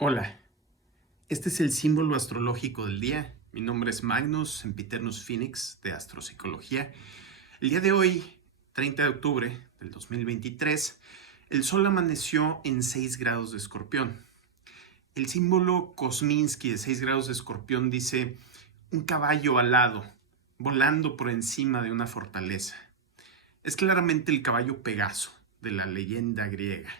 Hola, este es el símbolo astrológico del día. Mi nombre es Magnus Sempiternus Phoenix de Astropsicología. El día de hoy, 30 de octubre del 2023, el Sol amaneció en 6 grados de Escorpión. El símbolo Kosminski de 6 grados de Escorpión dice un caballo alado, volando por encima de una fortaleza. Es claramente el caballo Pegaso de la leyenda griega.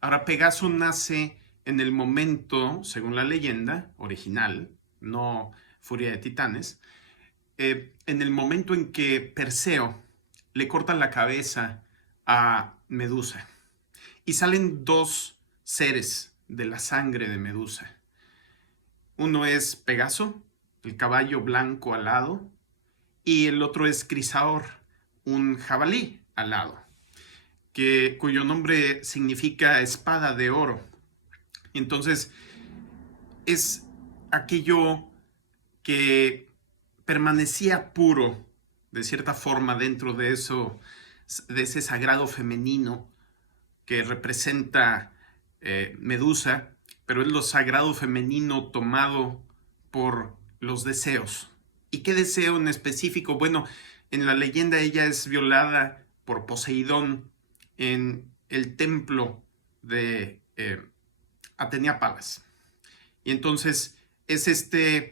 Ahora, Pegaso nace en el momento, según la leyenda original, no Furia de Titanes, en el momento en que Perseo le corta la cabeza a Medusa y salen dos seres de la sangre de Medusa. Uno es Pegaso, el caballo blanco alado, y el otro es Crisaor, un jabalí alado, cuyo nombre significa espada de oro. Entonces, es aquello que permanecía puro, de cierta forma, dentro de eso, de ese sagrado femenino que representa Medusa, pero es lo sagrado femenino tomado por los deseos. ¿Y qué deseo en específico? Bueno, en la leyenda ella es violada por Poseidón en el templo de Atenea Palas. Y entonces es esta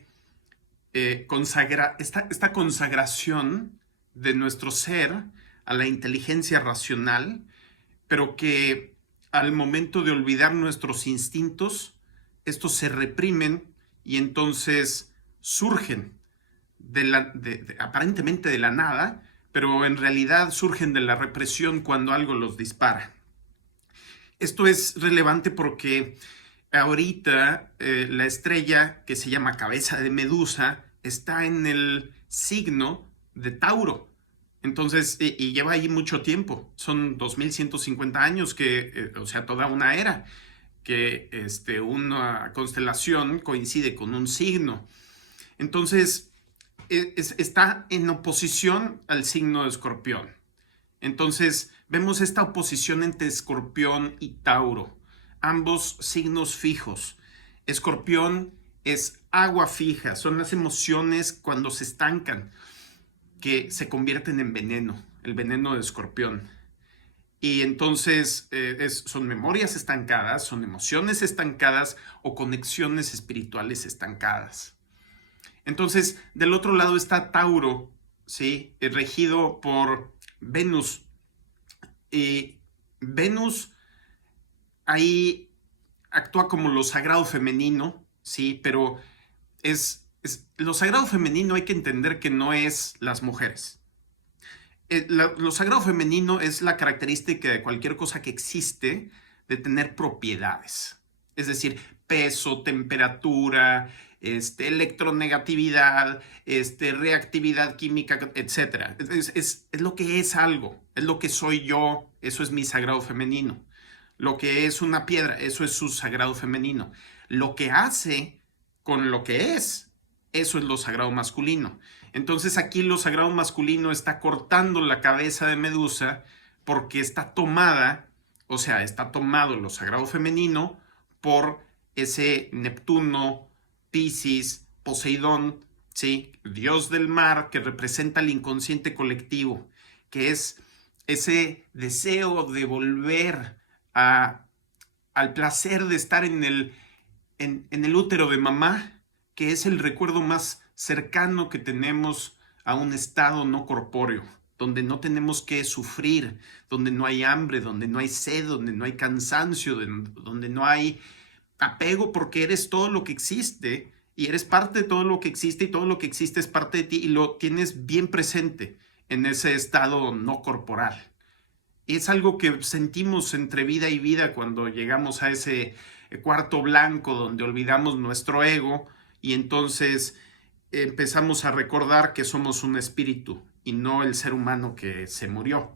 consagración de nuestro ser a la inteligencia racional, pero que al momento de olvidar nuestros instintos, estos se reprimen y entonces surgen aparentemente de la nada, pero en realidad surgen de la represión cuando algo los dispara. Esto es relevante porque ahorita la estrella que se llama Cabeza de Medusa está en el signo de Tauro. Entonces, y lleva ahí mucho tiempo. Son 2150 años, o sea, toda una era, que una constelación coincide con un signo. Entonces, está en oposición al signo de Escorpión. Entonces, vemos esta oposición entre Escorpión y Tauro, ambos signos fijos. Escorpión es agua fija, son las emociones cuando se estancan, que se convierten en veneno, el veneno de Escorpión. Y entonces son memorias estancadas, son emociones estancadas o conexiones espirituales estancadas. Entonces, del otro lado está Tauro, ¿sí? Regido por Venus. Y Venus ahí actúa como lo sagrado femenino, ¿sí? Pero lo sagrado femenino hay que entender que no es las mujeres. Lo sagrado femenino es la característica de cualquier cosa que existe de tener propiedades. Es decir, peso, temperatura, electronegatividad, reactividad química, etc. Es lo que es algo, es lo que soy yo, eso es mi sagrado femenino. Lo que es una piedra, eso es su sagrado femenino. Lo que hace con lo que es, eso es lo sagrado masculino. Entonces aquí lo sagrado masculino está cortando la cabeza de Medusa porque está tomada, o sea, está tomado lo sagrado femenino por ese Neptuno, Piscis, Poseidón, ¿sí? Dios del mar, que representa el inconsciente colectivo, que es ese deseo de volver al placer de estar en el útero de mamá, que es el recuerdo más cercano que tenemos a un estado no corpóreo, donde no tenemos que sufrir, donde no hay hambre, donde no hay sed, donde no hay cansancio, donde no hay apego, porque eres todo lo que existe y eres parte de todo lo que existe y todo lo que existe es parte de ti y lo tienes bien presente en ese estado no corporal. Y es algo que sentimos entre vida y vida cuando llegamos a ese cuarto blanco donde olvidamos nuestro ego y entonces empezamos a recordar que somos un espíritu y no el ser humano que se murió.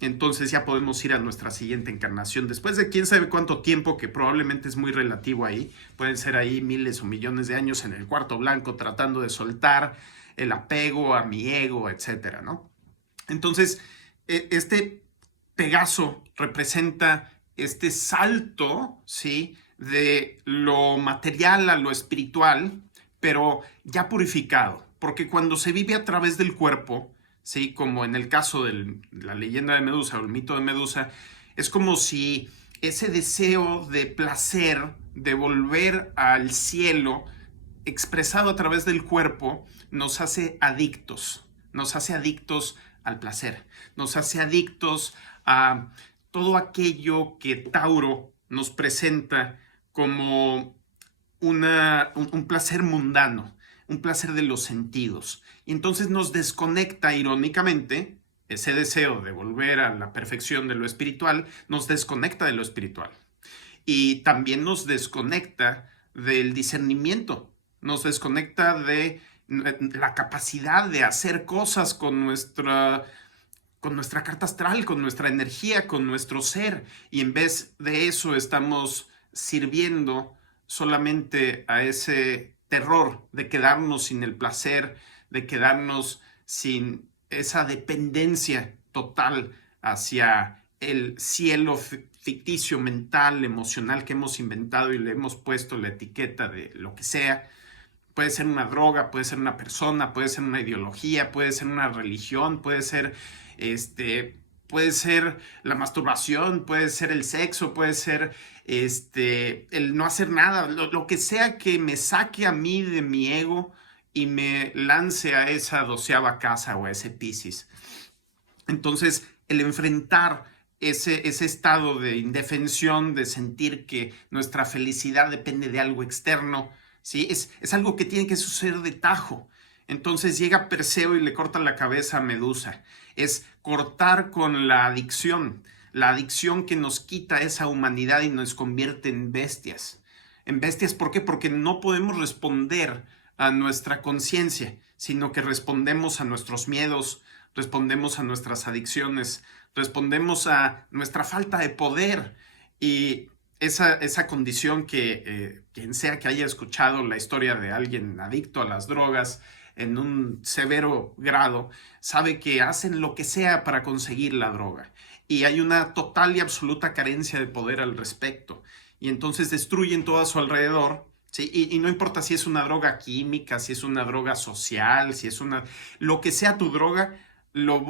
Entonces ya podemos ir a nuestra siguiente encarnación. Después de quién sabe cuánto tiempo, que probablemente es muy relativo ahí, pueden ser ahí miles o millones de años en el cuarto blanco tratando de soltar el apego a mi ego, etcétera, ¿no? Entonces, este Pegaso representa este salto, ¿sí? de lo material a lo espiritual, pero ya purificado. Porque cuando se vive a través del cuerpo, ¿sí? Como en el caso de la leyenda de Medusa o el mito de Medusa, es como si ese deseo de placer, de volver al cielo, expresado a través del cuerpo, nos hace adictos al placer, nos hace adictos a todo aquello que Tauro nos presenta como un placer mundano, un placer de los sentidos. Y entonces nos desconecta, irónicamente, ese deseo de volver a la perfección de lo espiritual, nos desconecta de lo espiritual. Y también nos desconecta del discernimiento, nos desconecta de la capacidad de hacer cosas con nuestra carta astral, con nuestra energía, con nuestro ser. Y en vez de eso estamos sirviendo solamente a ese terror de quedarnos sin el placer, de quedarnos sin esa dependencia total hacia el cielo ficticio, mental, emocional que hemos inventado y le hemos puesto la etiqueta de lo que sea. Puede ser una droga, puede ser una persona, puede ser una ideología, puede ser una religión, puede ser la masturbación, puede ser el sexo, puede ser el no hacer nada, lo que sea que me saque a mí de mi ego y me lance a esa 12ª casa o a ese Piscis. Entonces, el enfrentar ese estado de indefensión, de sentir que nuestra felicidad depende de algo externo, ¿sí? Es algo que tiene que suceder de tajo. Entonces llega Perseo y le corta la cabeza a Medusa. Es cortar con la adicción que nos quita esa humanidad y nos convierte en bestias. En bestias, ¿por qué? Porque no podemos responder a nuestra conciencia, sino que respondemos a nuestros miedos, respondemos a nuestras adicciones, respondemos a nuestra falta de poder. Y esa condición que quien sea que haya escuchado la historia de alguien adicto a las drogas en un severo grado, sabe que hacen lo que sea para conseguir la droga. Y hay una total y absoluta carencia de poder al respecto. Y entonces destruyen todo a su alrededor. ¿Sí? Y no importa si es una droga química, si es una droga social, si es lo que sea tu droga, lo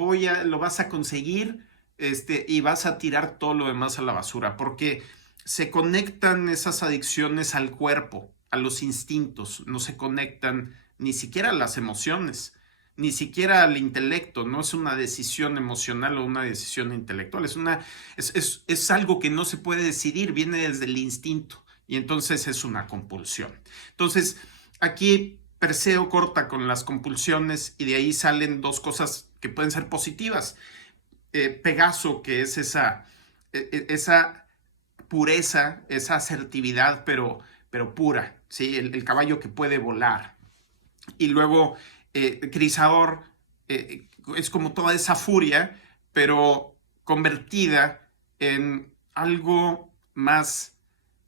vas a conseguir, y vas a tirar todo lo demás a la basura, porque se conectan esas adicciones al cuerpo, a los instintos, no se conectan ni siquiera a las emociones, ni siquiera al intelecto. No es una decisión emocional o una decisión intelectual, es algo que no se puede decidir, viene desde el instinto. Y entonces es una compulsión. Entonces, aquí Perseo corta con las compulsiones y de ahí salen dos cosas que pueden ser positivas. Pegaso, que es esa pureza, esa asertividad, pero pura, ¿sí? El caballo que puede volar. Y luego Crisaor es como toda esa furia, pero convertida en algo más,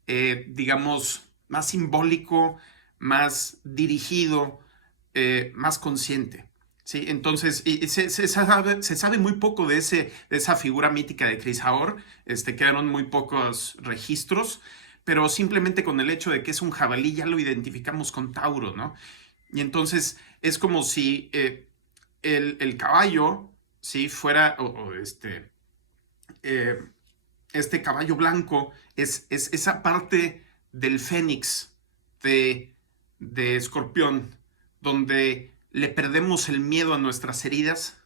digamos, más simbólico, más dirigido, más consciente. ¿Sí? Entonces, se sabe muy poco de esa figura mítica de Crisaor. Quedaron muy pocos registros, pero simplemente con el hecho de que es un jabalí ya lo identificamos con Tauro, ¿no? Y entonces es como si el caballo, ¿sí? Fuera, este caballo blanco es esa parte del Fénix de Escorpión, donde le perdemos el miedo a nuestras heridas,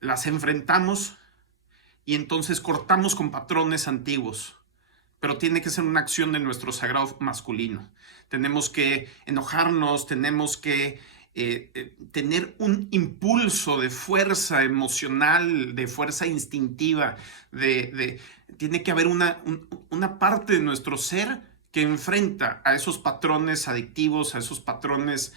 las enfrentamos y entonces cortamos con patrones antiguos. Pero tiene que ser una acción de nuestro sagrado masculino. Tenemos que enojarnos, tenemos que tener un impulso de fuerza emocional, de fuerza instintiva, tiene que haber una parte de nuestro ser que enfrenta a esos patrones adictivos, a esos patrones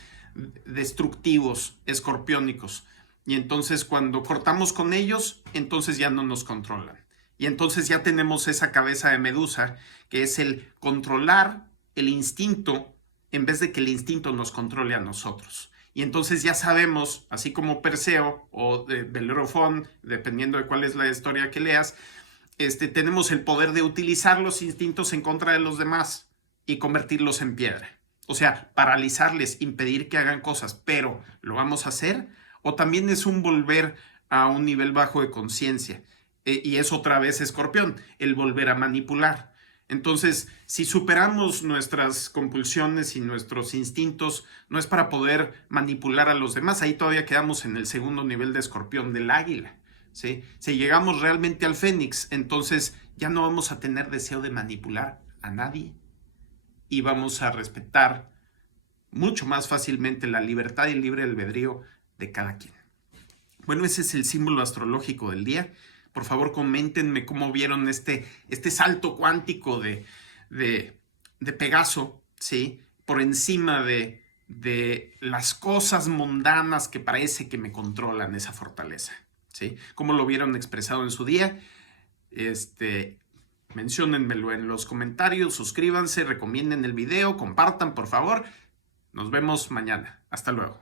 destructivos, escorpiónicos. Y entonces cuando cortamos con ellos, entonces ya no nos controlan. Y entonces ya tenemos esa cabeza de Medusa, que es el controlar el instinto en vez de que el instinto nos controle a nosotros. Y entonces ya sabemos, así como Perseo o Bellerofón, dependiendo de cuál es la historia que leas, tenemos el poder de utilizar los instintos en contra de los demás y convertirlos en piedra. O sea, paralizarles, impedir que hagan cosas, pero ¿lo vamos a hacer? O también es un volver a un nivel bajo de conciencia. Y es otra vez Escorpión, el volver a manipular. Entonces, si superamos nuestras compulsiones y nuestros instintos, no es para poder manipular a los demás, ahí todavía quedamos en el segundo nivel de Escorpión del águila. ¿Sí? Si llegamos realmente al Fénix, entonces ya no vamos a tener deseo de manipular a nadie y vamos a respetar mucho más fácilmente la libertad y el libre albedrío de cada quien. Bueno, ese es el símbolo astrológico del día. Por favor, coméntenme cómo vieron este salto cuántico de Pegaso, ¿sí? Por encima de las cosas mundanas que parece que me controlan esa fortaleza, ¿sí? ¿Cómo lo vieron expresado en su día? Menciónenmelo en los comentarios, suscríbanse, recomienden el video, compartan, por favor. Nos vemos mañana. Hasta luego.